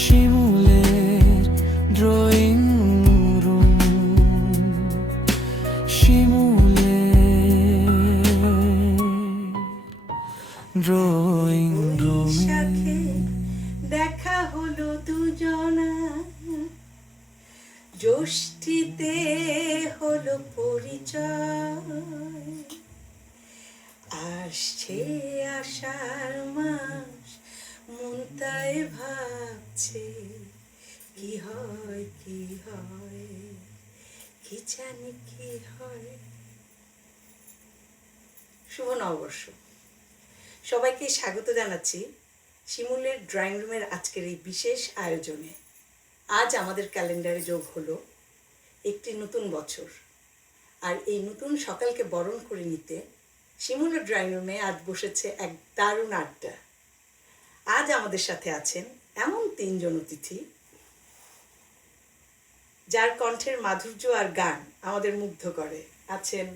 শিমুলের drawing room, শিমুলের drawing রুমে সাথে দেখা হলো দুজনা, জ্যৈষ্ঠীতে হলো পরিচয়। আসছে আষাঢ় মাস, মন তাই ভাবছে কি হয় কি হয়, কি জানি কি হয়। শুভ নববর্ষ। সবাইকে স্বাগত জানাচ্ছি শিমুলের ড্রয়িং রুমের আজকের এই বিশেষ আয়োজনে। আজ আমাদের ক্যালেন্ডারে যোগ হলো একটি নতুন বছর, আর এই নতুন সকালকে বরণ করে নিতে শিমুলের ড্রয়িং রুমে আজ বসেছে এক দারুণ আড্ডা। আজ আমাদের সাথে আছেন এমন তিনজন অতিথি যার কণ্ঠের মাধুর্য আর গান আমাদের মুগ্ধ করে। আছেন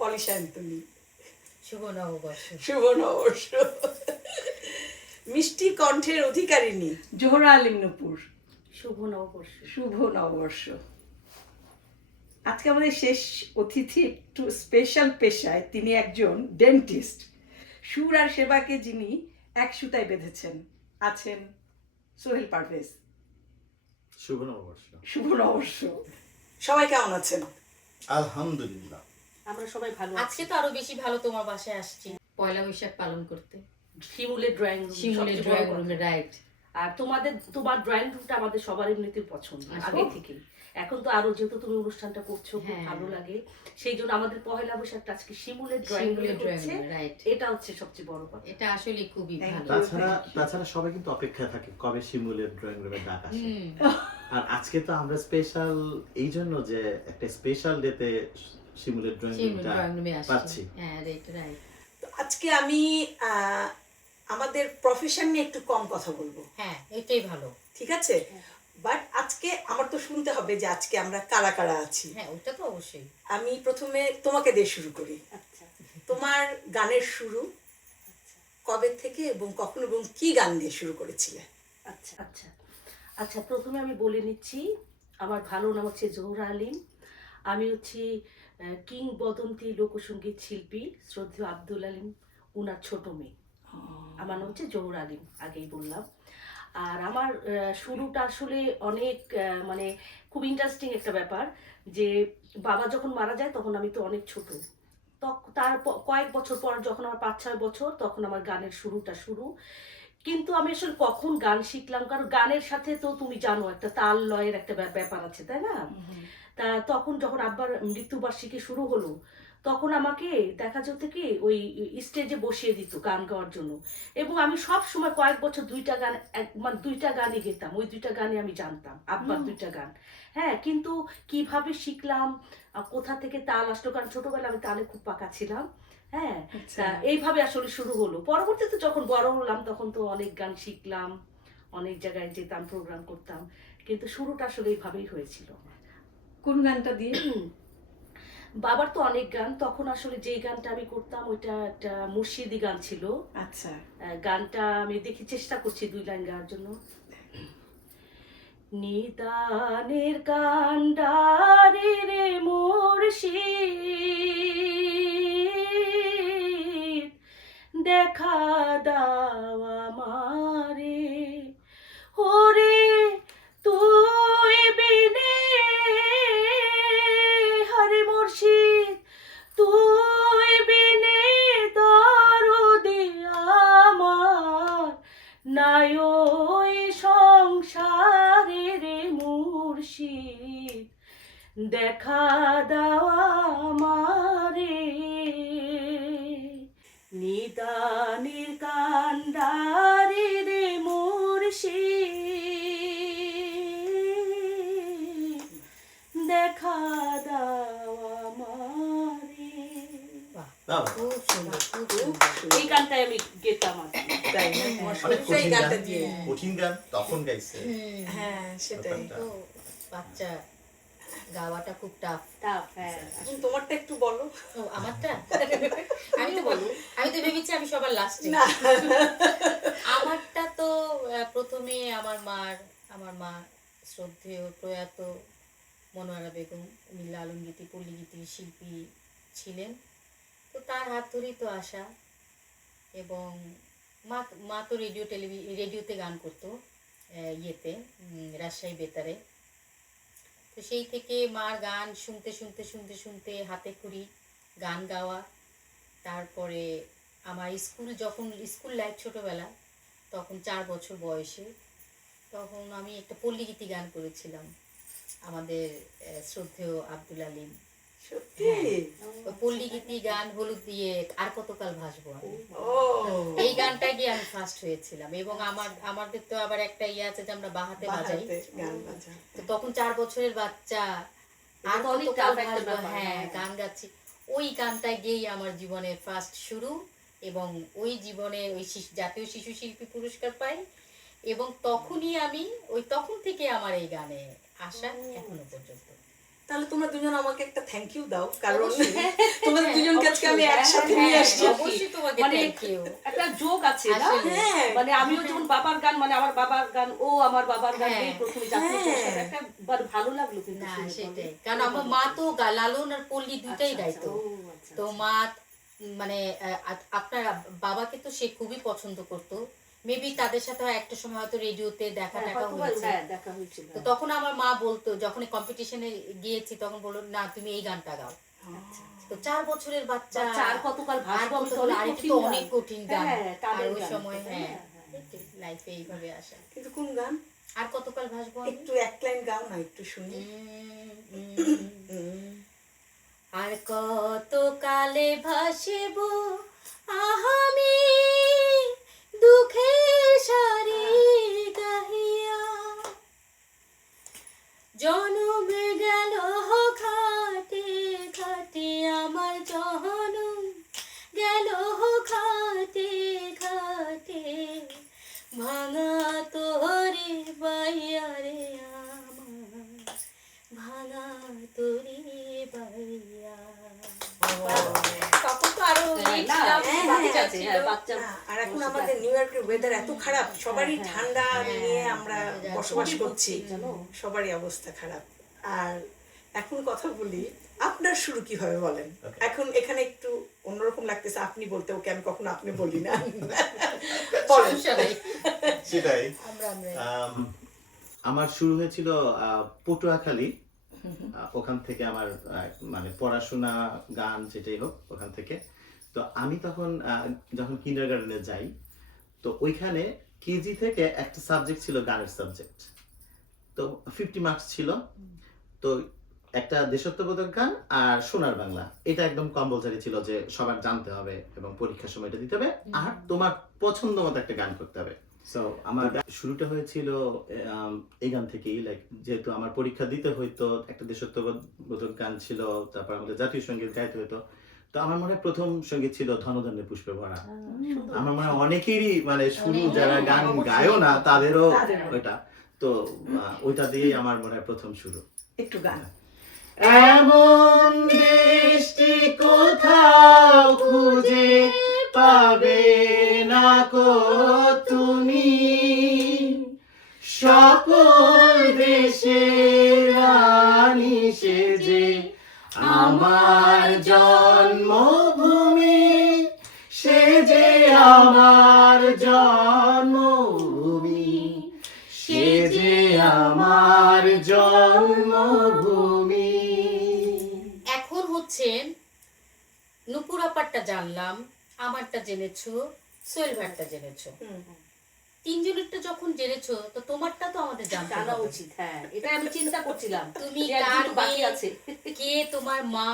পলিশা অ্যান্টনি। শুভ নববর্ষ। শুভ নববর্ষ। মিষ্টি কণ্ঠের অধিকারিণী জোহরা আলিম নূপুর। শুভ নববর্ষ। শুভ নববর্ষ। আজকে আমাদের শেষ অতিথি একটু স্পেশাল পেশায়, তিনি একজন ডেন্টিস্ট। সুর আর সেবাকে যিনি এক সুতায় বেঁধেছেন, আছেন সোহেল পারভেজ। শুভ নববর্ষ। শুভ নববর্ষ। সবাই কেমন আছেন? আলহামদুলিল্লাহ। আমরা সবাই ভালো আছি। আজকে তো আরো বেশি ভালো, তোমার বাসায় আসছি পয়লা বৈশাখ পালন করতে। শিমুলের ড্রয়িং রুম, শিমুলের ড্রয়িং রুমে, রাইট। আর তোমার ড্রয়িং রুমটা আমাদের সবার এমনিতে পছন্দ আগে থেকে। এখন তো আরো যেহেতু তুমি অনুষ্ঠানটা করছো, খুব হ্যাঁ। ভালো লাগে। সেই জন্য আমাদের পয়লা বৈশাখটা আজকে শিমুলের ড্রয়িং রুমে হচ্ছে, রাইট। এটা হচ্ছে সবচেয়ে বড় কথা। এটা আসলে খুবই ভালো। তাছাড়া সবাই কিন্তু অপেক্ষায় থাকে কবে শিমুলের ড্রয়িং রুমে ডাক আসে। আর আজকে তো আমরা স্পেশাল এই জন্য যে একটা স্পেশাল ডেতে শিমুলের ড্রয়িং রুমে রুমটা পাচ্ছি। হ্যাঁ, রাইট রাইট। তো আজকে আমি আমাদের প্রফেশন নিয়ে একটু কম কথা বলবো, হ্যাঁ, এটাই ভালো। ঠিক আছে? বাট আজকে আমার তো শুনতে হবে যে আজকে আমরা কারা কারা আছি। হ্যাঁ, ওটা তো অবশ্যই। আমি প্রথমে তোমাকে দিয়ে শুরু করি। আচ্ছা, তোমার গানের শুরু কবে থেকে এবং কখন এবং কি গান দিয়ে শুরু করেছিলে? আচ্ছা আচ্ছা আচ্ছা প্রথমে আমি বলে নিচ্ছি, আমার ভালো নাম হচ্ছে জোহরা আলিম। আমি হচ্ছি কিংবদন্তি লোকসঙ্গীত শিল্পী শ্রদ্ধেয় আব্দুল আলিম উনার ছোট মেয়ে। আমার নাম হচ্ছে জোহরা আলিম, আগেই বললাম। আর আমার শুরুটা আসলে অনেক মানে খুব ইন্টারেস্টিং একটা ব্যাপার, যে বাবা যখন মারা যায় তখন আমি তো অনেক ছোট। তার কয়েক বছর পর যখন আমার 5-6 বছর, তখন আমার গানের শুরুটা শুরু। কিন্তু আমি আসলে কখন গান শিখলাম, কারণ গানের সাথে তো তুমি জানো একটা তাল লয়ের একটা ব্যাপার আছে, তাই না? তা তখন যখন আব্বার মৃত্যুবার্ষিকী শুরু হলো, তখন আমাকে দেখা যেত কি ওই স্টেজে বসিয়ে দিত গান গাওয়ার জন্য। এবং আমি সব সময় কয়েক বছর দুইটা গান, মানে দুইটা গানই গেতাম, ওই দুইটা গানই আমি জানতাম, আব্বার দুইটা গান। হ্যাঁ, কিন্তু কিভাবে শিখলাম, কোথা থেকে তাল আসলো, কারণ ছোটবেলা আমি তালে খুব পাকা ছিলাম। হ্যাঁ, তা এইভাবে আসলে শুরু হলো। পরবর্তীতে যখন বড় হলাম তখন তো অনেক গান শিখলাম, অনেক জায়গায় যেতাম, প্রোগ্রাম করতাম, কিন্তু শুরুটা আসলে এইভাবেই হয়েছিল। কোন গানটা দিয়ে? বাবার তো অনেক গান, তখন আসলে যেই গানটা আমি করতাম ওইটা একটা মুর্শিদি গান ছিল। আচ্ছা, গানটা আমি দেখি চেষ্টা করছি 2 লাইন গাওয়ার জন্য। নিদানের কান্ডারে রে মুর্শিদ, দেখা দাও আমারে, ওরে তুই বিনে, হরে মুর্শিদ তুই বিনে দরদে আমার নাই ওই সংসারে রে মুর্শিদ, দেখা দাও আমারে, নিদানের কান্ডারে রে মুর্শিদ, দেখা দাও আমারে। খুব সুন্দর, খুব এই গানটাই আমি গেতাম আর কি। তাই না? তোমার অনেক শুরুটাই কঠিন গানটা গান, দিয়ে। কঠিন গান তখন গাইছে। হ্যাঁ, সেটাই। ব্যাপারটা। তো বাচ্চা গাওয়াটা খুব টাফ। টাফ, হ্যাঁ। এখন তোমারটা একটু বলো। ও, আমারটা আমি তো ভেবেছি আমি সবার লাস্টে। না, আমারটা তো প্রথমে আমার মা শ্রদ্ধেয় প্রয়াত মনোয়ারা বেগম, উনি লালন গীতি পল্লী গীতির শিল্পী ছিলেন। তো তার হাত ধরেই তো আসা। এবং মা মা তো রেডিওতে গান করতো, ইয়েতে রাজশাহী বেতারে। তো সেই থেকে মার গান শুনতে শুনতে শুনতে শুনতে হাতে খড়ি গান গাওয়া। তারপরে আমার স্কুল লাইফ ছোটোবেলা, তখন 4 বছর বয়সে, তখন আমি একটা পল্লীগীতি গান করেছিলাম আমাদের শ্রদ্ধেয় আব্দুল আলিম। সত্যি? ওই পল্লীগীতি গান হলুদ দিয়ে আর কতকাল ভাসবো আমি, ও এই গানটা গিয়ে আমি ফার্স্ট হয়েছিলাম। এবং আমাদের তো আবার একটা ইয়ে আছে যে আমরা বাহাতে বাজাই। বাহাতে গান বাজা। তো তখন 4 বছরের বাচ্চা আর তো অনেক কতকাল tough একটা ভাসবো, ব্যাপার, হ্যাঁ হ্যাঁ। গান গাচ্ছি। ওই গানটা গিয়েই আমার জীবনের ফার্স্ট শুরু, এবং ওই জীবনে ওই জাতীয় শিশু শিল্পী পুরস্কার পাই। এবং তখন থেকে আমার এই গানে আসা এখনো পর্যন্ত। তাহলে তোমরা দুজন আমাকে একটা থ্যাংক ইউ দাও, কারণ অবশ্যই। তোমাদের দুজনকে আজকে আমি অবশ্যই, একসাথে হ্যাঁ, নিয়ে হ্যাঁ, আসছি। অবশ্যই তোমাকে মানে থ্যাংক ইউ। একটা যোগ আছে না? আসলে। হ্যাঁ মানে আমিও যেমন বাবার গান, মানে আমার বাবার গান, ও আমার বাবার গান, হ্যাঁ। এই প্রথমে জাতীয় হ্যাঁ। পুরস্কার, একটা ভালো লাগলো কিন্তু না শুনে সেটাই, পরে। কারণ আমার মা তো লালন আর পল্লী দুইটাই আচ্ছা, গাইতো। ও, আচ্ছা, তো আচ্ছা। মা মানে আপনার বাবাকে তো সে খুবই পছন্দ করতো। মেবি তাদের সাথে একটা সময় হয়তো রেডিওতে দেখা হ্যাঁ, টাকা হয়তো বা- হয়েছে। হ্যাঁ, দেখা হয়েছিল। তো তখন আমার মা বলতো, যখন কম্পিটিশনে গিয়েছি তখন বললো, না তুমি এই গানটা গাও। তো 4 বছরের বাচ্চা বাচ্চা আর কতকাল আর ভাসবো, আমি তো কতকাল, অনেক আর এটা কঠিন তো গান। অনেক কঠিন গান। হ্যাঁ, আর কালের ওই গান সময় এটা, হ্যাঁ হ্যাঁ। লাইফে এইভাবে আসা। কিন্তু কোন গান? আর কতকাল ভাসবো আমি? একটু এক লাইন গাও না, একটু শুনি। আর কত কালে ভাসিব আমি দুঃখের সারি গাহিয়া, জনম গেল খাটে খাটে আমার জনম গেল খাটে খাটে, ভাঙা তোরে বাইয়া রে আমার, ভাঙা তোরে বাইয়া। তখন তো আরো হ্যাঁ, লিড না, ছিলাম, হ্যাঁ, বাচ্চা আছে, ছিল। হ্যাঁ, বাচ্চা। না, আর এখন আমাদের নিউ ইয়র্কের ওয়েদার এত খারাপ, সবারই হ্যাঁ, ঠান্ডা নিয়ে আমরা হ্যাঁ, বসবাস খুবই করছি, ভুগছি, জানো? সবারই অবস্থা খারাপ। আর এখন কথা বলি, আপনার শুরু কিভাবে বলেন? এখন এখানে একটু অন্যরকম লাগতেছে, আপনি বলতে, ওকে আমি কখনো আপনি বলি না। বলেন। সমস্যা নেই। সেটাই। আমরা আমার শুরু হয়েছিল পটুয়াখালী। ওখান থেকে আমার মানে পড়াশোনা, গান, যেটাই হোক ওখান থেকে। তো আমি তখন যখন কিন্ডারগার্টেনে যাই, তো ওইখানে কেজি থেকে একটা সাবজেক্ট ছিল গানের সাবজেক্ট। তো 50 মার্কস ছিল। তো একটা দেশাত্মবোধক গান আর সোনার বাংলা, এটা একদম কম্পালসারি ছিল যে সবার জানতে হবে এবং পরীক্ষার সময় এটা দিতে হবে, আর তোমার পছন্দ মতো একটা গান করতে হবে। সো আমার শুরুটা হয়েছিল এই গান থেকেই, লাইক যেহেতু আমার পরীক্ষা দিতে হইতো, একটা দেশাত্মবোধক গান ছিল, তারপর আমাদের জাতীয় সঙ্গীত গাইতে হতো। তো আমার মনে হয় প্রথম সঙ্গীত ছিল ধনধান্যে পুষ্পে ভরা। আমার মনে হয় অনেকেরই মানে শুরু যারা গান গায়ও না তাদেরও ওইটা, তো ওইটা দিয়েই আমার মনে হয় প্রথম শুরু। একটু গান। এমন দেশটি কোথাও খুঁজে পাবে না কো তুমি, সকল দেশের রানী সেজে আমার জন্মভূমি, সে যে আমার জন্মভূমি, সে যে আমার জন্মভূমি। এখন হচ্ছে নুপুর আপারটা জানলাম, আমারটা জেনেছো, সোহেল ভাইয়েরটা জেনেছো। তিনজনেরটা যখন জেনেছো, তো তোমারটা তো আমাদের জানতে জানা হবে। উচিত, হ্যাঁ, এটা আমি চিন্তা করছিলাম। তুমি যে আর কার দুটো বাকি মেয়ে, আছে। কে তোমার মা,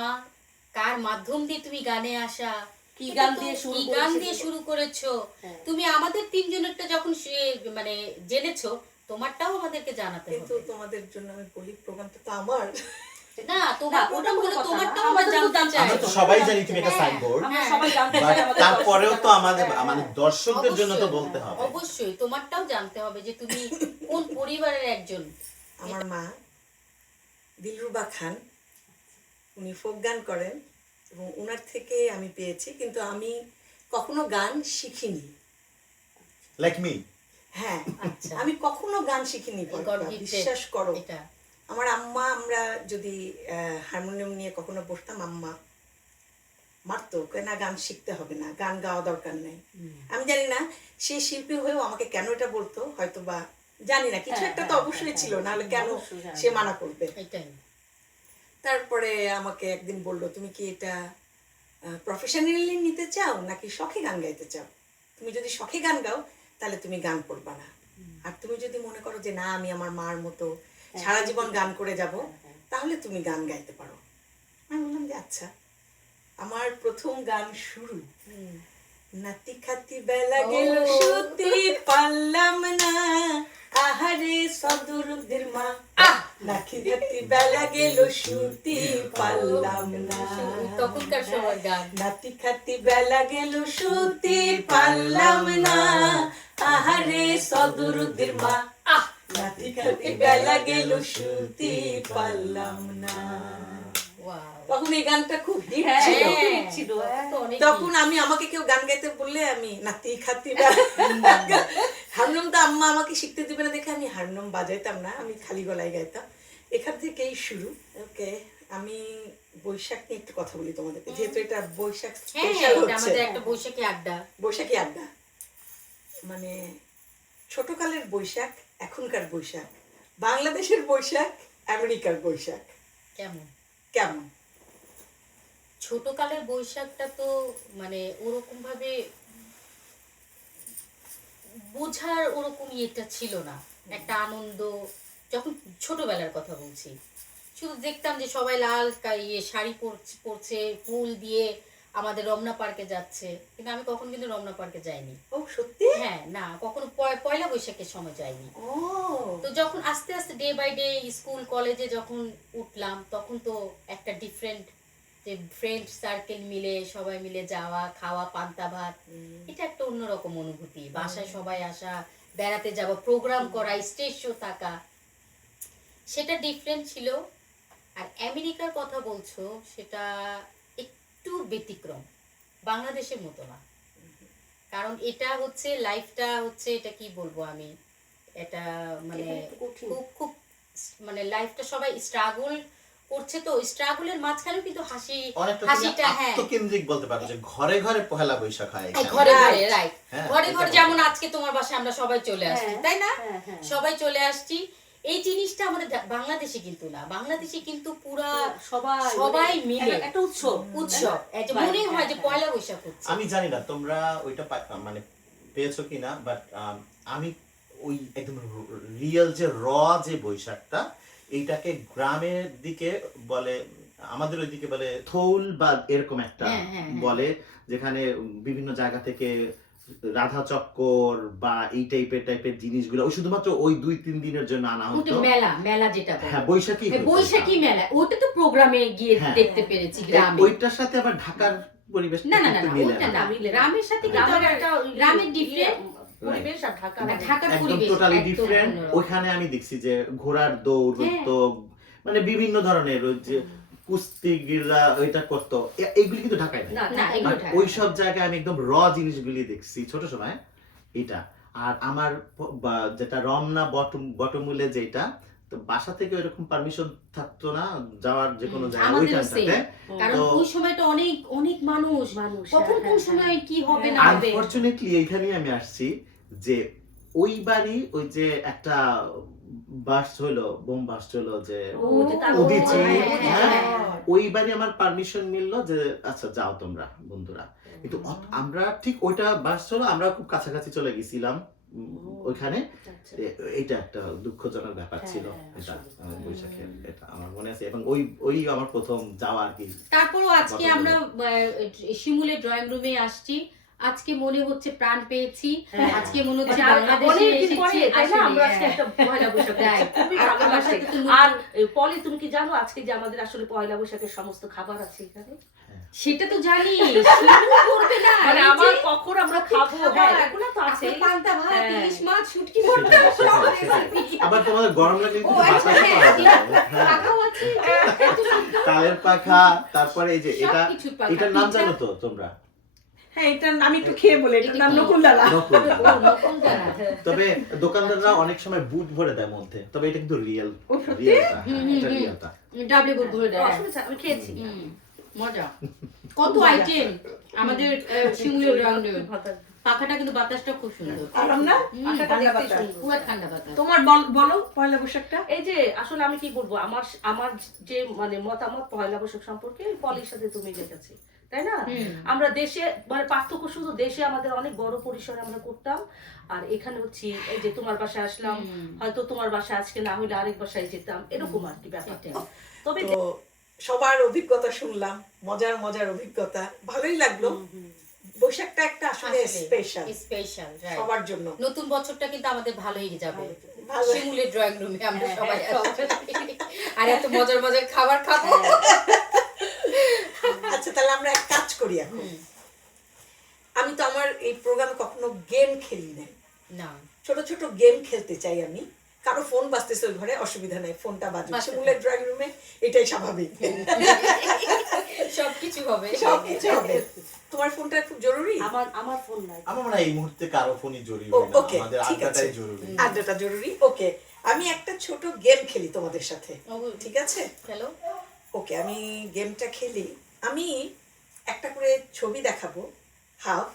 কার মাধ্যম দিয়ে তুমি গানে আসা, কি এটা গান তো দিয়ে শুরু কি গান করেছে দিয়ে তো? শুরু করেছো। হ্যাঁ। তুমি আমাদের তিনজনেরটা যখন মানে জেনেছো, তোমারটাও আমাদেরকে জানাতে কিন্তু হবে। তোমাদের জন্য আমি বলি, প্রোগ্রামটা তো আমার। না, তোমার না, প্রোগ্রাম ওটা হলো, কোনো কথা তোমারটাও না। আমরা আমরা জানতে জানতে চাই। আমরা তো সবাই জানি তুমি একটা হ্যাঁ। সাইনবোর্ড, আমরা সবাই জানতে চাই, আমাদের তারপরেও তো দর্শকরা- আমাদের হ্যাঁ, মানে দর্শকদের জন্য তো অবশ্যই, বলতে হবে। অবশ্যই তোমারটাও জানতে হবে যে তুমি কোন পরিবারের একজন। আমার মা দিলরুবা খান, উনি ফোক গান করেন এবং ওনার থেকে আমি পেয়েছি, কিন্তু আমি কখনো গান শিখিনি। Like me. হ্যাঁ, আচ্ছা। আমি কখনো গান শিখিনি God কল্পনা, gifted বিশ্বাস করো। এটা আমার আম্মা, আমরা যদি হারমোনিয়াম নিয়ে কখনো বসতাম, আম্মা মারতো, না গান শিখতে হবে না, গান গাওয়া দরকার নেই। আমি জানি না সে শিল্পী হয়েও আমাকে কেন এটা বলতো, হয়তো বা জানি না, কিছু একটা তো অবশ্যই ছিল, নাহলে কেন সে মানা করবে। এটাই তারপরে আমাকে একদিন বললো, তুমি কি এটা প্রফেশনালি নিতে চাও নাকি শখে গান গাইতে চাও? তুমি যদি শখে গান গাও তাহলে তুমি গান করবা না, আর তুমি যদি মনে করো যে না আমি আমার মার মতো সারা জীবন গান করে যাব, তাহলে তুমি গান গাইতে পারো। আমি বললাম যে আচ্ছা। আমার প্রথম গান শুরু, নাতি খাতি বেলা গেল শুতে পারলাম না, আহারে সদরুদ্দির মা, নাতি খাতি বেলা গেল শুতে পারলাম না, তখনকার সময় গান। নাতি খাতি বেলা গেল শুতে পারলাম না, আহারে সদরুদ্দির মা, নাতি খাতি বেলা গেল শুতে পারলাম না। Wow. তখন এই গানটা খুব হিট হ্যাঁ, ছিল। ছিল তো অনেক তখন আমাকে কেউ গান গাইতে বললে আমি নাতি খাতি হারমোনিয়াম তো আম্মা আমাকে শিখতে দিবে না দেখে আমি হারমোনিয়াম বাজাইতাম না, আমি খালি গলায় গাইতাম। এখান থেকেই শুরু। ওকে, আমি বৈশাখ নিয়ে একটু কথা বলি তোমাদেরকে, যেহেতু এটা বৈশাখ হ্যাঁ, স্পেশাল এটা হচ্ছে, আমাদের একটা বৈশাখী আড্ডা। বৈশাখী আড্ডা। মানে ছোটকালের বৈশাখ, এখনকার বৈশাখ, বাংলাদেশের বৈশাখ, আমেরিকার বৈশাখ কেমন কেমন? ছোটকালের বৈশাখটা তো মানে ওরকম ভাবে বোঝার ওরকম ইয়েটা ছিল না, একটা আনন্দ। যখন ছোটবেলার কথা বলছি, শুধু দেখতাম যে সবাই লাল শাড়ি পরছে, ফুল দিয়ে আমাদের রমনা পার্কে যাচ্ছে, কিন্তু আমি কখনো কিন্তু রমনা পার্কে যাইনি। ও সত্যি? হ্যাঁ, না কখনো পয়লা বৈশাখের সময় যাইনি। ও তো যখন আস্তে আস্তে ডে বাই ডে স্কুল কলেজে যখন উঠলাম, তখন তো একটা ডিফারেন্ট, যে ফ্রেন্ড সার্কেল মিলে সবাই মিলে যাওয়া, খাওয়া, পান্তা ভাত, এটা একটা অন্যরকম অনুভূতি। বাসায় সবাই আসা, বেড়াতে যাওয়া, প্রোগ্রাম করা, স্টেজ শো থাকা, সেটা ডিফারেন্ট ছিল। আর আমেরিকার কথা বলছো, সেটা একটু ব্যতিক্রম, বাংলাদেশের মতো না। কারণ এটা হচ্ছে লাইফটা হচ্ছে, এটা কি বলবো আমি, এটা মানে খুব খুব মানে লাইফটা সবাই স্ট্রাগল করছে, তো স্ট্রাগলের মাঝখানেও কিন্তু অনেকটা হাসিটা, হ্যাঁ আত্মকেন্দ্রিক বলতে পারো, যে ঘরে ঘরে পহেলা বৈশাখ হয় এই এখানে। ঘরে ঘরে, রাইট, হ্যাঁ, ঘরে এটা ঘরে, বলতে যেমন পারো। আজকে তোমার বাসায় আমরা সবাই চলে আসছি, তাই না? সবাই চলে আসছি। এই জিনিসটা আমাদের বাংলাদেশে কিন্তু না, বাংলাদেশে কিন্তু পুরা সবাই মিলে একটা উৎসব উৎসব, এটা মনে হয় যে পয়লা বৈশাখ হচ্ছে। আমি জানি না তোমরা ওইটা মানে পেয়েছো কিনা, বাট আমি ওই একদম রিয়েল যে যে বৈশাখটা, এইটাকে গ্রামের দিকে বলে, আমাদের ওইদিকে বলে থৌল বা এরকম একটা বলে, যেখানে বিভিন্ন জায়গা থেকে রাধা চক্কর বা এই টাইপের জিনিসগুলো ওই শুধুমাত্র ওই 2-3 দিনের জন্য আনা হতো। মেলা যেটা বলে। হ্যাঁ, বৈশাখী বৈশাখী মেলা, ওটা তো প্রোগ্রামে গিয়ে হ্যাঁ। দেখতে পেরেছি গ্রামে। ওইটার সাথে আবার ঢাকার পরিবেশ না, ওটা না, গ্রামের সাথে কিন্তু গ্রামের ডিফারেন্ট পরিবেশ আর ঢাকা ঢাকার একদম পরিবেশ টোটালি একদম ডিফারেন্ট। অন্যরকম। ওইখানে আমি দেখছি যে ঘোড়ার দৌড় হতো, মানে বিভিন্ন ধরনের ওই যে কুস্তিগিররা ওইটা করতো, এইগুলি কিন্তু ঢাকায় নাই। না, এগুলো But ওই সব জায়গায় আমি একদম জিনিসগুলি দেখছি ছোট সময়, এটা। আর আমার যেটা রমনা বটমূলে যেটা, তো বাসা থেকে ওইরকম পারমিশন থাকতো না যাওয়ার যে কোনো জায়গায় ওই টাইমটাতে। কারণ ওই সময়টা অনেক অনেক মানুষ, কখন কোন সময় কি হবে না হবে। আনফরচুনেটলি এইখানেই আমি আসছি যে ওই বাড়ি, ওই যে একটা বাস্ট হলো, বোম বাস্ট হলো, যে উদিচি, হ্যাঁ, ওই বাড়ি আমার পারমিশন মিললো যে আচ্ছা যাও তোমরা বন্ধুরা। কিন্তু আমরা ঠিক ওইটা বাস্ট হলো, আমরা খুব কাছাকাছি চলে গেছিলাম ওইখানে। এটা একটা দুঃখজনক ব্যাপার ছিল, এটা বৈশাখের, এটা আমার মনে আছে। এবং ওই আমার প্রথম যাওয়া আর কি। তারপরও আজকে আমরা শিমুলের ড্রয়িং রুমে আসছি, আজকে মনে হচ্ছে প্রাণ পেয়েছি, আজকে মনে হচ্ছে বাংলাদেশে এসেছি। আমরা আজকে একটা পয়লা বৈশাখ খুবই ভালো লাগছে। আর পলি, তুমি কি জানো আজকে যে আমাদের আসলে পয়লা বৈশাখের সমস্ত খাবার আছে এখানে? সেটা তো জানি, শুরু করবে না মানে আমার কখন আমরা খাবো, হ্যাঁ এগুলো তো আছে, পান্তা ভাত, ইলিশ মাছ, শুটকি সেটাই, ভর্তা, সেটাই, সেটাই। আবার তোমাদের গরম লাগলে কিন্তু বাতাসও পাওয়া যায়। হ্যাঁ। পাখাও আছে, তালের পাখা, তারপরে এই যে এটা, সবকিছুর পাখা, এটার নাম পিঠা। জানো তো তোমরা? হ্যাঁ, এটার নাম একটু খেয়ে বলে, এটার নাম নকুলদানা। নকুল। ও, নকুলদানা। তবে দোকানদাররা অনেক সময় বুট ভরে দেয় মধ্যে, তবে এটা কিন্তু রিয়েল, ও, সত্যি? রিয়েলটা, এটা রিয়েলটা। ডাবলি বুট ভরে দেয়। অসুবিধা, আমি খেয়েছি। হুম, মজা। কত আইটেম আমাদের শিমুলের ড্রয়িং রুমে। পাখাটা কিন্তু বাতাসটা খুব সুন্দর, আরাম না? পাখাটা ঠান্ডা দেখতেই বাতাস। সুন্দর। পুরো ঠান্ডা বাতাস। তোমার বলো পয়লা বৈশাখটা। এই যে আসলে আমি কি বলবো, আমার আমার যে মানে মতামত পয়লা বৈশাখ সম্পর্কে পলির সাথে তুমি গেছি, তাই না? আমরা দেশে মানে পার্থক্য শুধু দেশে আমাদের অনেক বড় পরিসরে আমরা করতাম, আর এখানে হচ্ছে এই যে তোমার বাসায় আসলাম, হয়তো তোমার বাসায় আজকে না হইলে আরেক বাসায় যেতাম, এরকম আর কি ব্যাপারটা। তবে তো সবার অভিজ্ঞতা শুনলাম, মজার মজার অভিজ্ঞতা, ভালোই লাগলো। বৈশাখটা একটা আসলে স্পেশাল স্পেশাল, সবার জন্য। নতুন বছরটা কিন্তু আমাদের ভালোই যাবে ভালো। শিমুলের ড্রয়িং রুমে আমরা সবাই আছি। আর এত মজার মজার খাবার খাবো। আচ্ছা, তাহলে আমরা এক কাজ করি এখন। আমি তো আমার এই প্রোগ্রামে কখনো গেম খেলি না, না, ছোট ছোট গেম খেলতে চাই আমি। কারো ফোন বাজতেছে ওই ঘরে, অসুবিধা নাই, ফোনটা বাজে শিমুলের ড্রয়িং রুমে, এটাই স্বাভাবিক। সবকিছু হবে। সবকিছু হবে। তোমার ফোনটা খুব জরুরি। আমার ফোন নাই। আমার মনে হয় এই মুহূর্তে কারো ফোনই জরুরি না, ওকে, আমাদের ঠিক আছে, আড্ডাটাই জরুরি। আড্ডাটা জরুরি। ওকে, আমি একটা ছোট গেম খেলি তোমাদের সাথে, ঠিক আছে? হ্যালো, ওকে, আমি গেমটা খেলি। আমি একটা করে ছবি দেখাবো, হাফ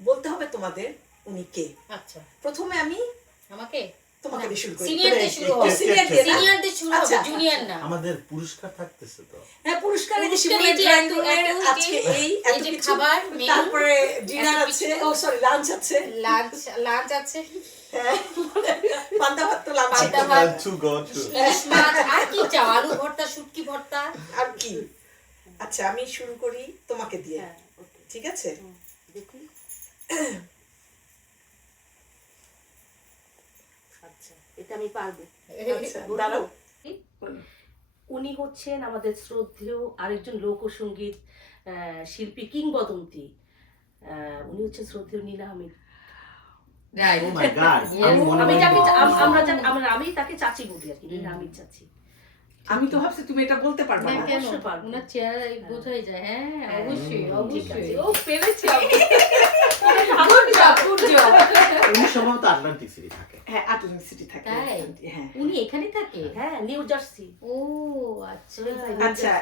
বলতে হবে তোমাদের উনি কে। আচ্ছা, প্রথমে আমি আমাকে তোমাকে দিয়ে শুরু করি। সিনিয়র দিয়ে শুরু হবে। সিনিয়র দিয়ে না? সিনিয়র দিয়ে শুরু হবে, আচ্ছা, জুনিয়র না। আমাদের পুরস্কার থাকতেছে তো। হ্যাঁ, পুরস্কার এই যে পুরস্কার শিমুলের এই যে ড্রয়িং এত- রুমের এত আজকে এই এত যে কিছু, খাবার, menu, তারপরে ডিনার এত আছে, কিছু। ও সরি লাঞ্চ আছে, লাঞ্চ আছে, হ্যাঁ, পান্তা ভাত তো লাঞ্চ, পান্তা ভাত। To go to. ইলিশ মাছ, আর কি চাও, আলু ভর্তা, শুটকি ভর্তা। আর কি। আচ্ছা, আমি শুরু করি তোমাকে দিয়ে, হ্যাঁ, ওকে, ঠিক আছে? দেখি। আচ্ছা, এটা আমি পারবো। আচ্ছা, দাঁড়াও। উনি হচ্ছেন আমাদের শ্রদ্ধেয় আরেকজন লোকসঙ্গীত শিল্পী, কিংবদন্তি। উনি হচ্ছেন শ্রদ্ধেয় নীলা আহমেদ। ও মাই গড, আমি মনে আমি মনে যাকে ভাবছি। আমি তাকে চাচি বলি আর কি, নীলা আহমেদ চাচি। আমি তো ভাবছি তুমি এটা বলতে পারবে না। কেন? অবশ্যই পারবো। ওনার চেহারা বোঝাই যায়। হ্যাঁ, অবশ্যই, ঠিক অবশ্যই। আছে, ও পেরেছে। Good job, good job। উনি সম্ভবত আটলান্টিক সিটি থাকে। হ্যাঁ, আটলান্টিক সিটি থাকে। তাই? হ্যাঁ। উনি এখানে থাকে? হ্যাঁ, নিউ জার্সি। ও আচ্ছা। আচ্ছা,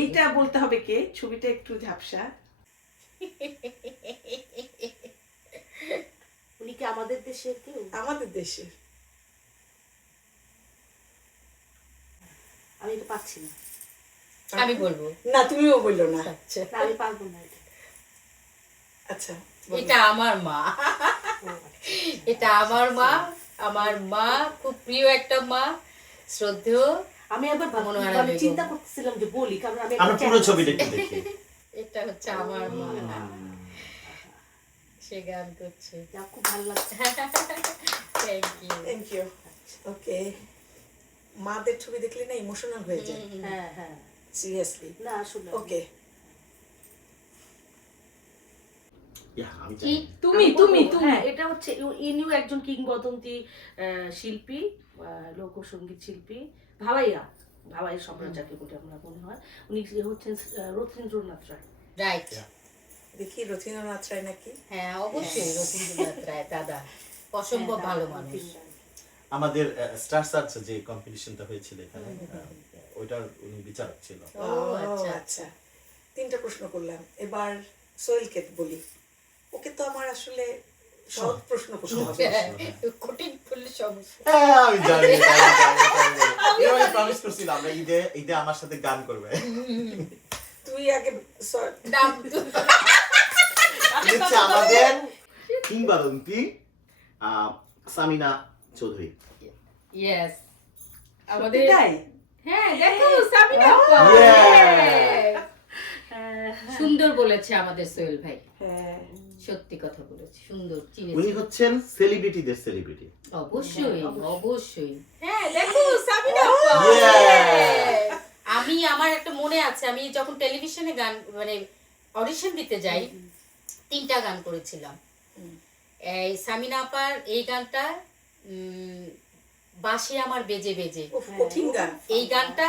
এইটা বলতে হবে কে? ছবিটা একটু ঝাপসা। উনি কি আমাদের দেশের কেউ? আমাদের দেশে আমি এটা পাচ্ছি না। আমি বলবো। না, তুমিও বললো না। আচ্ছা, না, আমি পারবো না এটা। আচ্ছা, এটা আমার মা। এটা আমার মা। আমার মা খুব প্রিয় একটা মা, শ্রদ্ধেয়। আমি আবার মনোয়ারা মানে বেগম। চিন্তা করতেছিলাম যে বলি, কারণ আমি আমরা একটা পুরো channel- ছবিটা একটু দেখি। এটা হচ্ছে আমার মা, সে গান করছে। যা, খুব ভালো লাগছে। Thank you. Thank you. Okay, মাদের ছবি দেখলে না ইমোশনাল হয়ে যায়, হ্যাঁ, হ্যাঁ, সিরিয়াসলি। না আসলে ওকে, ইয়া, আমি কি? জানি। তুমি হ্যাঁ, এটা হচ্ছে ইনিও একজন কিংবদন্তি শিল্পী, লোকসঙ্গীত শিল্পী, ভাওয়াইয়া সম্রাট যাকে বলে আমরা মনে হয়। উনি হচ্ছেন রথীন্দ্রনাথ রায়। রাইট। দেখি রথীন্দ্রনাথ রায় নাকি? হ্যাঁ, অবশ্যই রথীন্দ্রনাথ রায় দাদা অসম্ভব ভালো মানুষ। আমাদের স্টার সার্চ যে কম্পিটিশনটা হয়েছিল এখানে, ওইটার উনি বিচারক ছিল। ও আচ্ছা, আচ্ছা, তিনটা প্রশ্ন করলাম, এবার সোহেলকে বলি। ওকে তো আমার আসলে সহজ প্রশ্ন করতে হবে। কঠিন করলে সমস্যা। হ্যাঁ, আমি জানি, আমি প্রমিস করছিলাম আমরা ঈদে আমার সাথে গান করবে। তুই আগে নাম হচ্ছে আমাদের কিংবদন্তি সামিনা চৌধুরী। ইয়েস, আমাদের তাই? হ্যাঁ, দেখো সামিনা আপা। Yeah. সুন্দর বলেছে আমাদের সোহেল ভাই, হ্যাঁ। সত্যি কথা বলেছে, সুন্দর উনি চিনেছে। হচ্ছেন সেলিব্রিটিদের সেলিব্রিটি। অবশ্যই, অবশ্যই। হ্যাঁ, দেখো সামিনা আপা। Yeah. আমি আমার একটা মনে আছে, আমি যখন টেলিভিশনে গান মানে অডিশন দিতে যাই, 3টা গান করেছিলাম। এই সামিনা আপার এই গানটা বাঁশি আমার বেজে বেজে, কঠিন গান। এই গানটা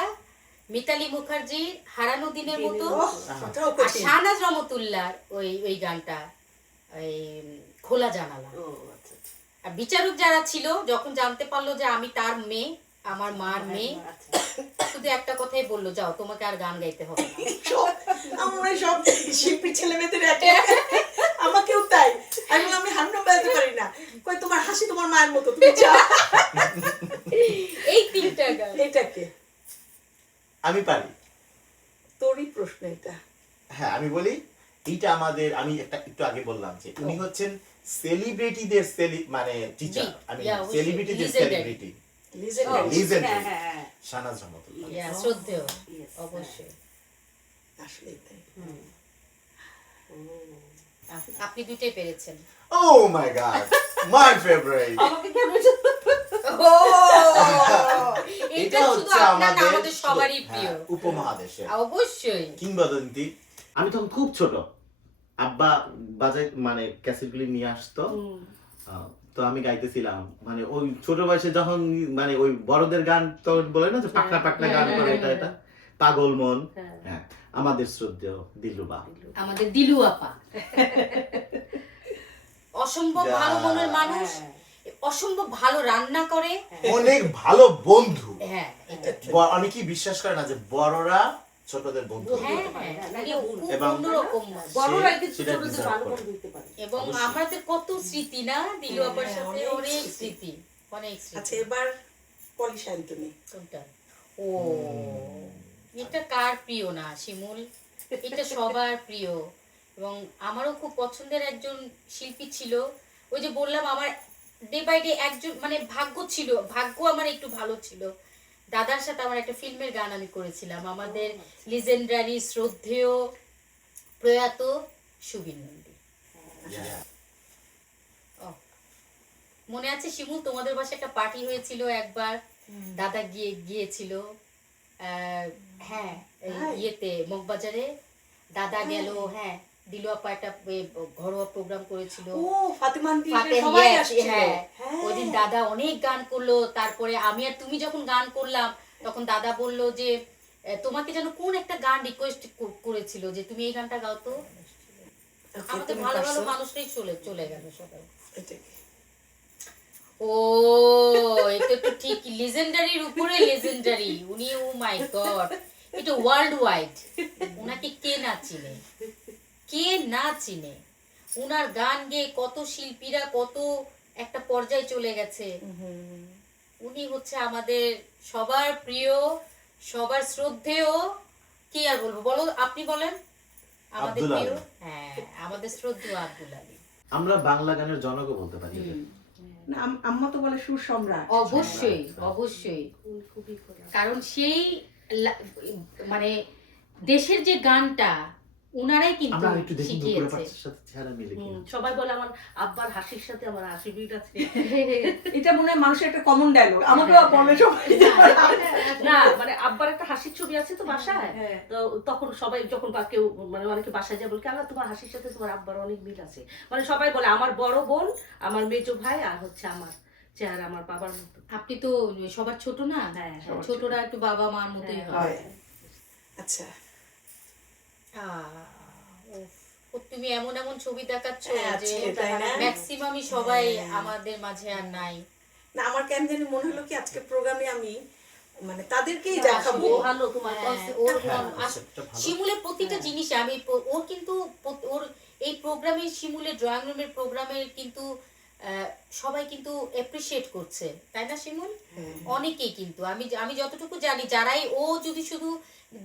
মিতালি মুখার্জি হারানো দিনের মতো, ওহ, ওটাও আর কঠিন। শাহনাজ রহমতুল্লাহর ওই গানটা ওই খোলা জানালা। ও আচ্ছা আচ্ছা। আর বিচারক যারা ছিল যখন জানতে পারলো যে আমি তার মেয়ে, আমার মার মেয়ে, আচ্ছা। শুধু একটা কথাই বললো, যাও তোমাকে আর গান গাইতে হবে না। সব আমরা সব শিল্পী ছেলে মেয়েদের একে আমাকেও তাই। আমি বললাম, আমি হারমোনিয়াম বাজাতে পারি না। কই, তোমার হাসি তোমার মায়ের মতো, তুমি যাও। এই তিনটা গান। এটাকে আমি পারি। তোরই প্রশ্ন এটা। হ্যাঁ, আমি বলি, এইটা আমাদের, আমি একটু আগে বললাম যে উনি হচ্ছেন সেলিব্রিটিদের মানে টিচার, আমি Yeah, অবশ্যই। সেলিব্রিটিদের Legendary. Celebrity, Legendary। লিজেন্ডারি হ্যাঁ, হ্যাঁ, শাহনাজ রহমতুল্লাহ। Yeah, শ্রদ্ধেয়, Yes, অবশ্যই। আসলেই তাই। আপনি দুইটাই পেরেছেন। Oh my god, my favorite. আমাকে কেন এটা শুধু হচ্ছে আপনার না, আমাদের সবারই হ্যাঁ, প্রিয়। উপমহাদেশের অবশ্যই। কিংবদন্তি। আমি তখন খুব ছোট, আব্বা বাজায় মানে ক্যাসেটগুলি নিয়ে আসতো, তো আমি গাইতেছিলাম, মানে ওই ছোট বয়সে যখন মানে ওই বড়দের গান তো বলে না যে পাকনা পাকনা গান করে, এটা পাগল মন। হ্যাঁ, আমাদের শ্রদ্ধেয় দিলরুবা, আমাদের দিলু আপা অসম্ভব ভালো মনের মানুষ, অসম্ভব ভালো রান্না করে। অনেক ভালো বন্ধু। হ্যাঁ, অনেকেই বিশ্বাস করে না যে বড়রা ছোটদের বন্ধু হতে হ্যাঁ, পারে। উনি খুব এবং অন্যরকম মানুষ। বড়রা কিন্তু সেটা ছোটদের deserve ভালো করে। করে দিতে পারে। এবং আমাদের কত স্মৃতি না দিলু আপার হ্যাঁ, সাথে, অনেক অনেক স্মৃতি। স্মৃতি, অনেক আচ্ছা, স্মৃতি। এবার পলি শান্তনী। কোনটা? ও, এটা কার প্রিয় না শিমুল? এটা সবার প্রিয়, এবং আমারও খুব পছন্দের একজন শিল্পী ছিল। ওই যে বললাম, আমার ডে বাই ডে একজন মানে ভাগ্য আমার একটু ভালো ছিল। দাদার সাথে আমার একটা ফিল্মের গান আমি করেছিলাম, আমাদের লিজেন্ডারি শ্রদ্ধেয় প্রয়াত সুবীর নন্দী। Yeah. ও, মনে আছে শিমুল, তোমাদের বাসায় একটা পার্টি হয়েছিল একবার, দাদা গিয়েছিল, হ্যাঁ, এই ইয়েতে মগবাজারে দাদা গেল, হ্যাঁ, দিলু আপা একটা ঘরোয়া প্রোগ্রাম করেছিল। ও, ফাতেমা আন্টি ফাতেহ, সবাই yes, আসছিল। হ্যাঁ। হ্যাঁ। ওই দিন দাদা অনেক গান করলো, তারপরে আমি আর তুমি যখন গান করলাম তখন দাদা বলল যে তোমাকে যেন কোন একটা গান রিকোয়েস্ট করেছিল যে তুমি এই গানটা গাও তো। Okay, আমাদের তুমি ভালো ভালো পারছো? মানুষরাই চলে গেল সবাই। এটাকে। ও, এটা তো ঠিক লিজেন্ডারির উপরে লিজেন্ডারি উনি। ও মাই গড, এটা ওয়ার্ল্ড ওয়াইড। ওনাকে কে না চিনে, কে না চিনে? উনার গান গেয়ে কত শিল্পীরা কত একটা পর্যায়ে চলে গেছে। উনি হচ্ছে আমাদের সবার প্রিয়, সবার শ্রদ্ধেয়। কি আর বলবো, বলো, আপনি বলেন। আমাদের আব্দুল প্রিয়, আলী। হ্যাঁ, আমাদের শ্রদ্ধেয় আব্দুল আলী। আমরা বাংলা গানের জনকও বলতে পারি। না, আম্মা তো বলে সুর সম্রাট। অবশ্যই, অবশ্যই, খুবই করে। কারণ সেই মানে দেশের যে গানটা উনারাই কিন্তু আমরা একটু দেখুন দুপুরে শিখিয়েছে। পাঁচটার সাথে চেহারা মিলে কিনা। সবাই বলে আমার আব্বার হাসির সাথে আমার হাসি মিল আছে। এটা মনে হয় মানুষের একটা কমন ডায়লগ, আমাকেও বলে সবাই। না মানে আব্বার একটা হাসির ছবি আছে তো বাসায়, হ্যাঁ। তো তখন সবাই যখন কেউ মানে অনেকে বাসায় যায় বলে কেন তোমার হাসির সাথে তোমার আব্বার অনেক মিল আছে, মানে সবাই বলে আমার বড় বোন, আমার মেজো ভাই, আর হচ্ছে আমার চেহারা আমার বাবার মতো। আপনি তো সবার ছোট না, হ্যাঁ, ছোটরা একটু বাবা মার মতোই হয়। হয়। আচ্ছা, তুমি এমন এমন ছবি দেখাচ্ছ হ্যাঁ, যে আজকে তাই না? ম্যাক্সিমামই সবাই আমাদের মাঝে আর নাই। না, আমার কেন জানি মনে হলো কি আজকে প্রোগ্রামে আমি মানে তাদেরকেই দেখাবো। খুব ভালো তোমার হ্যাঁ, concept ওর টা ভালো। conceptটা ভালো। শিমুলের প্রতিটা জিনিস আমি ওর কিন্তু ওর এই প্রোগ্রামে, শিমুলের ড্রয়িং রুমের প্রোগ্রামের কিন্তু সবাই কিন্তু অ্যাপ্রিসিয়েট করছে, তাই না শিমুল? অনেকেই কিন্তু আমি যতটুকু জানি, যারাই ও যদি শুধু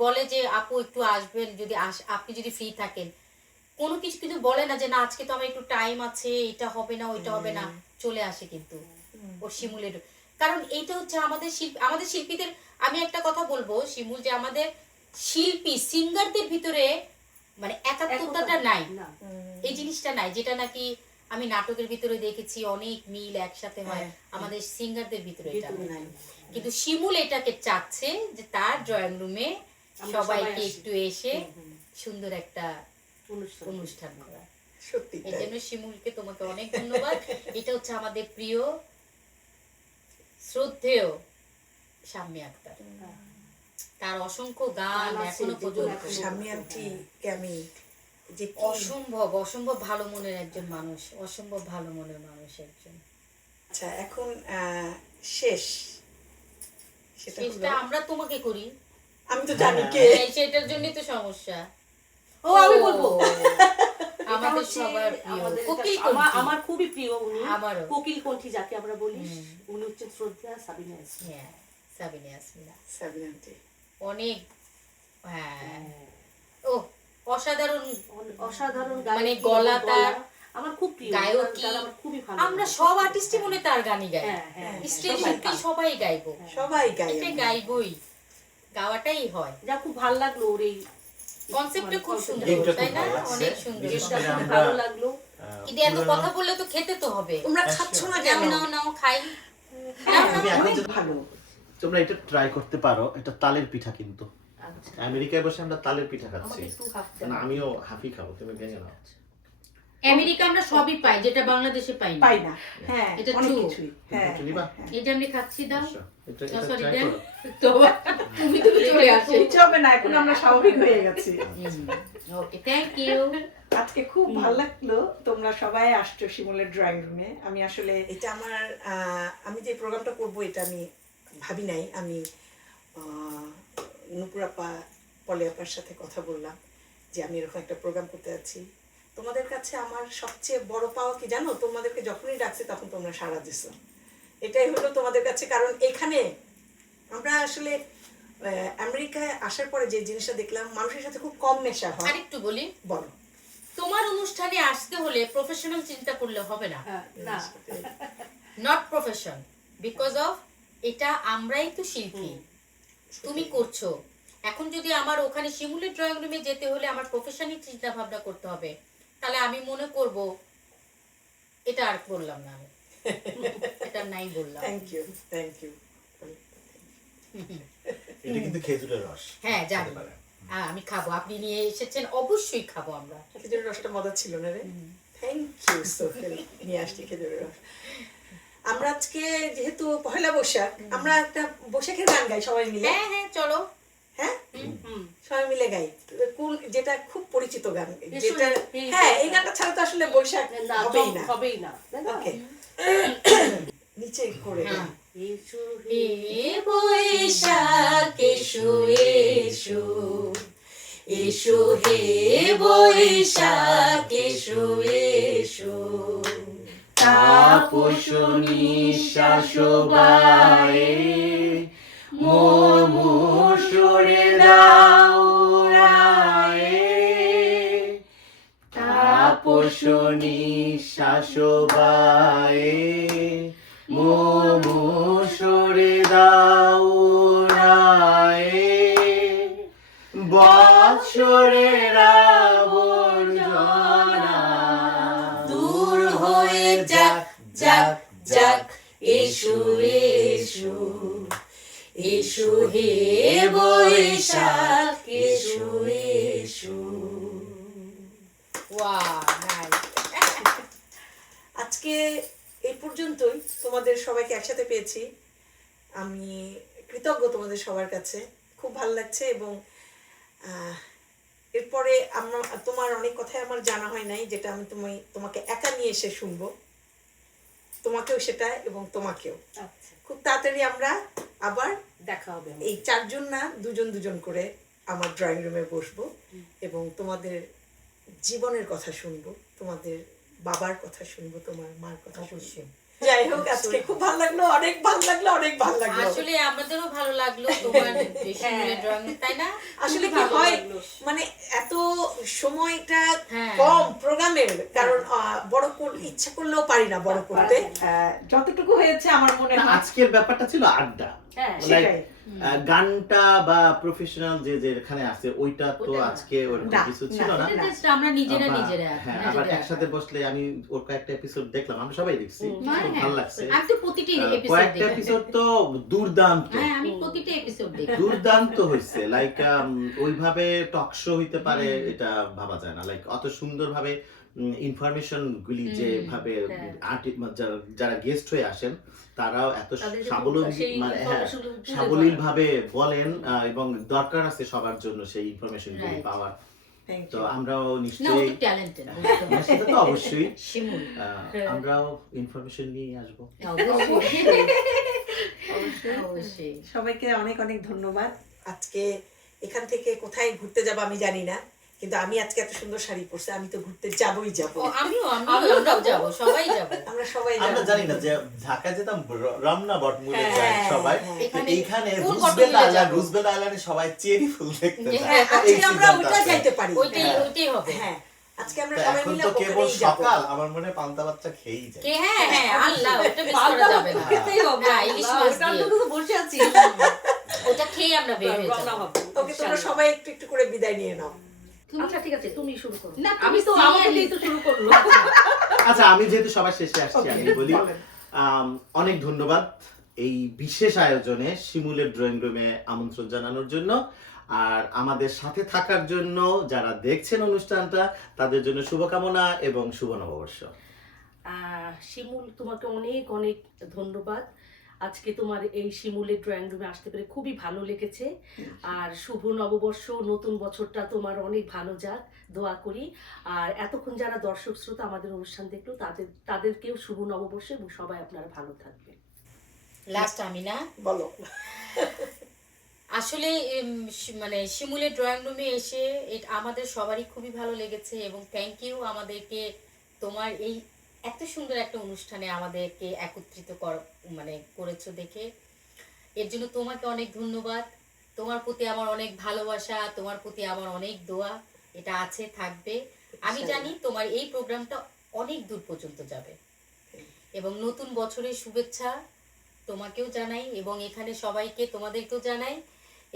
বলে যে আপু একটু আসবেন, যদি আপনি যদি ফ্রি থাকেন, কোনো কিছু কিন্তু বলে না যে না আজকে তো আমার একটু টাইম আছে, এটা হবে না ওইটা হবে না, চলে আসে কিন্তু ওর শিমুলের। কারণ এইটা হচ্ছে আমাদের শিল্পীদের, আমি একটা কথা বলবো শিমুল, যে আমাদের শিল্পী সিঙ্গারদের ভিতরে মানে একাত্মতাটা নাই, না। এই জিনিসটা নাই, যেটা নাকি আমি নাটকের ভিতরে দেখেছি অনেক মিল একসাথে হয়, আমাদের সিঙ্গারদের ভিতরে এটা নাই। কিন্তু শিমুল এটাকে চাচ্ছে যে তার ড্রয়িং রুমে আমরা সবাইকে সবাই আসি। একটু এসে সুন্দর একটা অনুষ্ঠান করা। সত্যি এই তাই। জন্য শিমুলকে তোমাকে অনেক ধন্যবাদ। এটা হচ্ছে আমাদের প্রিয় শ্রদ্ধেয় শাম্মী আক্তার। তার অসংখ্য গান গান আছে এখনো যেগুলো পর্যন্ত এখনো- স্বামী আন্টি কেমি যে কি অসম্ভব ভালো মনের একজন মানুষ, অসম্ভব ভালো মনের মানুষ একজন। আচ্ছা এখন শেষ সেটা চেষ্টা হলো আমরা তোমাকে করি, আমি তো জানি কে সেটার জন্যই তো সমস্যা। ও আমি বলবো আমাদের হচ্ছে সবার প্রিয় আমাদের কোকিল এটা- কণ্ঠী। আমার খুবই প্রিয় উনি, আমারও। কোকিল কণ্ঠী যাকে আমরা বলি, উনি হচ্ছেন শ্রদ্ধা সাবিনা ইয়াসমিন। হ্যাঁ, সাবিনা ইয়াসমিনা সাবিনা আন্টি অনেক, হ্যাঁ, ও অসাধারণ অসাধারণ মানে গায়কী, গলা তার, আমার খুব প্রিয়, গায়কী। তার আমার খুবই ভালো আমরা লাগে। সব আর্টিস্টই মনে তার গানই গাই, হ্যাঁ, হ্যাঁ, স্টেজ সবাই শিল্পী সবাই গাইবো, সবাই গায় এটা আমরা। গাইবই, গাওয়াটাই হয়। যা খুব ভালো লাগলো ওর এই কনসেপ্টটা খুব concept সুন্দর, এইটা খুব তাই না? ভালো লাগছে। অনেক সুন্দর বিশেষ এটা করে খুব আমরা, ভালো লাগলো। কিন্তু এত কথা বললে তো খেতে তো হবে। তোমরা খাচ্ছ না নাও কেন নাও নাও খাই। তুমি এখন অনেক যদি- ভালো তোমরা এটা ট্রাই করতে পারো, এটা তালের পিঠা কিন্তু আচ্ছা, আমেরিকায় বসে আমরা তালের পিঠা খাচ্ছি, আমাকে একটু ভাবতে না হবে। আমিও হাফি খাবো, তুমি ভেঙে নাও। আমেরিকা আমরা সবই পাই যেটা বাংলাদেশে পাই না। পাই না হ্যাঁ এটা অনেক true। কিছুই হ্যাঁ একটু নিবা? এই যে আমি খাচ্ছি, দাও। আচ্ছা, এটা Oh, sorry, try দেন। করো। তো তুমি চলে আসো। কিচ্ছু হবে না এখন আমরা স্বাভাবিক হয়ে গেছি ওকে, থ্যাংক ইউ। আজকে খুব ভালো লাগলো তোমরা সবাই আসছো শিমুলের ড্রয়িং রুমে। আমি আসলে এটা আমার আমি যে প্রোগ্রামটা করব এটা আমি ভাবি নাই। আমি নুপুর আপা পলি আপার সাথে কথা বললাম যে আমি এরকম একটা প্রোগ্রাম করতে যাচ্ছি। তোমাদের কাছে আমার সবচেয়ে বড় পাওয়া কি জানো, তোমাদেরকে যখনই ডাকছি তখন তোমরা সাড়া দিছো, এটাই হলো তোমাদের কাছে। কারণ এখানে আমরা আসলে আমেরিকায় আসার পরে যে জিনিসটা দেখলাম, মানুষের সাথে খুব কম মেশা হয়। আরেকটু বলি, বলো তোমার অনুষ্ঠানে আসতে হলে প্রফেশনাল চিন্তা করলে হবে না, হ্যাঁ, না নট প্রফেশন, বিকজ অফ এটা আমরাই তো শিল্পী, তুমি করছো। এখন যদি আমার ওখানে শিমুলের ড্রয়িং রুমে যেতে হলে আমার প্রফেশনাল চিন্তা ভাবনা করতে হবে, তাহলে আমি মনে করব এটা আর বললাম না, আমি এটা নাই বললাম। Thank you thank you. এটা কিন্তু খেজুরের রস। হ্যাঁ জানি, খেতে পারে। হ্যাঁ আমি খাবো, আপনি নিয়ে এসেছেন অবশ্যই খাবো আমরা। খেজুরের রসটা মজা ছিল না রে? থ্যাংক ইউ সোহেল, নিয়ে আসছি খেজুরের রস। আমরা আজকে যেহেতু পহেলা বৈশাখ, আমরা একটা বৈশাখের গান গাই সবাই মিলে। হ্যাঁ হ্যাঁ চলো। হ্যাঁ হুম। সবাই মিলে গাই কোন, যেটা খুব পরিচিত গান, এসো, যেটা এই হ্যাঁ গানটা। এই গানটা ছাড়া তো আসলে বৈশাখ না হবেই না। হবেই না, তাই না? ওকে নিচে করে হ্যাঁ। গান। এসো হে বৈশাখ এসো এসো, এসো হে বৈশাখ এসো এসো, তাপস নিঃশ্বাস বায়ে মোমুসরে দাও রায়ে, তাপস নিঃশ্বাস বায়ে মোমুসরে দাও রায়ে, বৎসরের আবর্জনা দূর হয়ে যাক যাক যাক, এসো এসো, এসো হে বৈশাখ এসো এসো। Wow nice. আজকে এই পর্যন্তই, তোমাদের সবাইকে একসাথে পেয়েছি, আমি কৃতজ্ঞ তোমাদের সবার কাছে, খুব ভালো লাগছে। এবং এরপরে তোমার অনেক কথাই আমার জানা হয় নাই, যেটা আমি তোমাকে একা নিয়ে এসে শুনবো, তোমাকেও সেটা এবং তোমাকেও। আচ্ছা, খুব তাড়াতাড়ি আমরা আবার দেখা হবে আমার। এই চারজন না দুজন দুজন করে আমার ড্রয়িং রুমে বসবো এবং তোমাদের জীবনের কথা শুনবো, তোমাদের বাবার কথা শুনবো, তোমার মার কথা শুনবো। যাই হোক, আজকে খুব ভালো লাগলো, অনেক ভালো লাগলো, অনেক ভালো লাগলো। আসলে আমাদেরও ভালো লাগলো তোমার শিমুলের ড্রয়িং, তাই না? আসলে কি ভালো হয়, লাগলো। মানে এত সময়টা হ্যাঁ। কম প্রোগ্রামের, কারণ বড় ইচ্ছা করলেও পারি না বড় করতে। যতটুকু হয়েছে আমার মনে না, হয় আজকের ব্যাপারটা ছিল আড্ডা, হ্যাঁ, লাইক সেটাই। গানটা বা প্রফেশনাল যে যেখানে আছে ওইটা তো ওটা না। আজকে ওরকম না, কিছু না, ছিল না। এটা just আমরা নিজেরা আবার- নিজেরা হ্যাঁ, আবার নিজেরা। একসাথে বসলে আমি ওর কয়েকটা এপিসোড দেখলাম, আমরা সবাই দেখছি, হ্যাঁ, খুব হ্যাঁ। ভালো লাগছে। আমি তো প্রতিটি এপিসোড কয়েকটা দেখি। এপিসোড তো দুর্দান্ত, হ্যাঁ আমি প্রতিটা এপিসোড দেখি। দুর্দান্ত হয়েছে। লাইক ওইভাবে টক শো হইতে পারে এটা ভাবা যায় না, লাইক অত সুন্দরভাবে ইনফরমেশন গুলি হুম, যেভাবে হ্যাঁ। যারা গেস্ট হয়ে আসেন তারাও এত তাদের যে সাবলীল সেই মানে হ্যাঁ information গুলো তুলে সাবলীল ধরা। ভাবে বলেন এবং দরকার আছে সবার জন্য সেই ইনফরমেশন গুলি Right. পাওয়ার। থ্যাংক তো ইউ। আমরাও না ও নিশ্চয়ই তো ট্যালেন্টেড সেটা তো অবশ্যই শিমুল আমরাও ইনফরমেশন নিয়ে আসবো। অবশ্যই সবাইকে অনেক অনেক ধন্যবাদ। আজকে এখান থেকে কোথায় ঘুরতে যাব আমি জানি না, কিন্তু আমি আজকে এত সুন্দর শাড়ি পরছি, আমি তো ঘুরতে যাবই যাব। আমরাও যাবো, সবাই যাবো। আমরা সবাই যাব। আমরা জানি না যে ঢাকা যেতাম রমনা বটমূলে হ্যাঁ, যায় সবাই, হ্যাঁ। তো এখানে এইখানে ফুল রুজবেল বটমূলে আইল্যান্ড যাবো। রুজবেল আইল্যান্ডে সবাই চেরি ফুল দেখতে যায়। হ্যাঁ, এই আজকে আমরা সিদ্ধান্ত ওইটা আছে। যাইতে পারি। ওইটাই হবে। হ্যাঁ, আজকে আমরা তো সবাই এখন মিলে তো কেবল ওখানেই যাব। সকাল, আমার মনে হয় পান্তা বাচ্চা খেয়েই যায়। হ্যাঁ আল্লাহ, ওটা মিস করা পান্তা যাবে না। খেতেই হবে, না, ইলিশ মাছ ওটার দিয়ে। জন্য তো বসে আছি। ওটা খেয়ে আমরা বের হয়ে রওনা যাবো। হবো, ওকে, তোমরা ইনশাআল্লাহ। সবাই একটু একটু করে বিদায় নিয়ে নাও। আচ্ছা ঠিক আছে, তুমি শুরু করো। না, আমি তো তুমি আমাকে serially- দিয়েই তো শুরু করলো। আচ্ছা, আমি যেহেতু সবার শেষে আসছি Okay, আমি বলি বলেন। অনেক ধন্যবাদ এই বিশেষ আয়োজনে শিমুলের ড্রয়িং রুমে আমন্ত্রণ জানানোর জন্য, আর আমাদের সাথে থাকার জন্য যারা দেখছেন অনুষ্ঠানটা তাদের জন্য শুভকামনা এবং শুভ নববর্ষ। শিমুল, তোমাকে অনেক অনেক ধন্যবাদ। আজকে তোমার এই শিমুলের ড্রয়িং রুমে আসতে পেরে খুবই ভালো লেগেছে। আর শুভ নববর্ষ, নতুন বছরটা তোমার অনেক ভালো যাক, দোয়া করি। আর এতক্ষণ যারা দর্শক শ্রোতা আমাদের অনুষ্ঠান দেখলো তাদেরকেও শুভ নববর্ষ, এবং সবাই আপনারা ভালো থাকবেন। লাস্ট আমি না, বলো। আসলে মানে শিমুলের ড্রয়িং রুমে এসে আমাদের সবারই খুবই ভালো লেগেছে, এবং থ্যাংক ইউ আমাদেরকে তোমার এই এত সুন্দর একটা অনুষ্ঠানে আমাদেরকে একত্রিত মানে করেছো দেখে। এর জন্য তোমাকে অনেক ধন্যবাদ। তোমার প্রতি আমার অনেক ভালোবাসা, তোমার প্রতি আমার অনেক দোয়া, এটা আছে, থাকবে। আমি জানি তোমার এই প্রোগ্রামটা অনেক দূর পর্যন্ত যাবে, এবং নতুন বছরের শুভেচ্ছা তোমাকেও জানাই, এবং এখানে সবাইকে তোমাদেরকেও জানাই,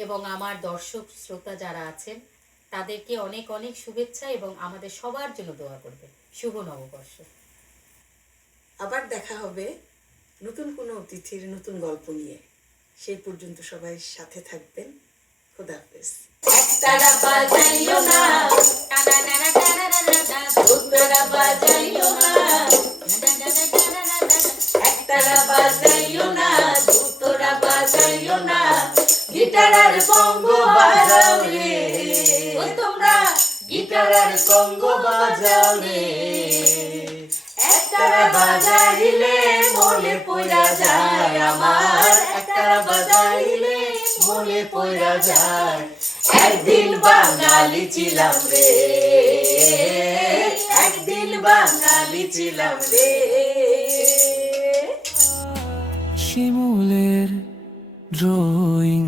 এবং আমার দর্শক শ্রোতা যারা আছেন তাদেরকে অনেক অনেক শুভেচ্ছা, এবং আমাদের সবার জন্য দোয়া করবে। শুভ নববর্ষ। আবার দেখা হবে নতুন কোনো অতিথির নতুন গল্প নিয়ে। সেই পর্যন্ত সবাই সাথে থাকবেন। খোদা হাফেজ। একতারা বাজাইও না, টানা টানা টানা টানা টানা, দুতারা বাজাইও না, টানা টানা টানা টানা, একতারা বাজাইও না, দুতরা বাজাইও না, গিটার আর কঙ্গো বাজাও রে, ও তোমরা গিটার আর কঙ্গো বাজাও রে, একতারা বাজাইলে মনে পড়া যায় আমার, একতারা বাজাইলে মনে পড়া যায়, একদিন বাঙালি ছিলাম রে, একদিন বাঙালি ছিলাম রে। শিমুলের ড্রয়িং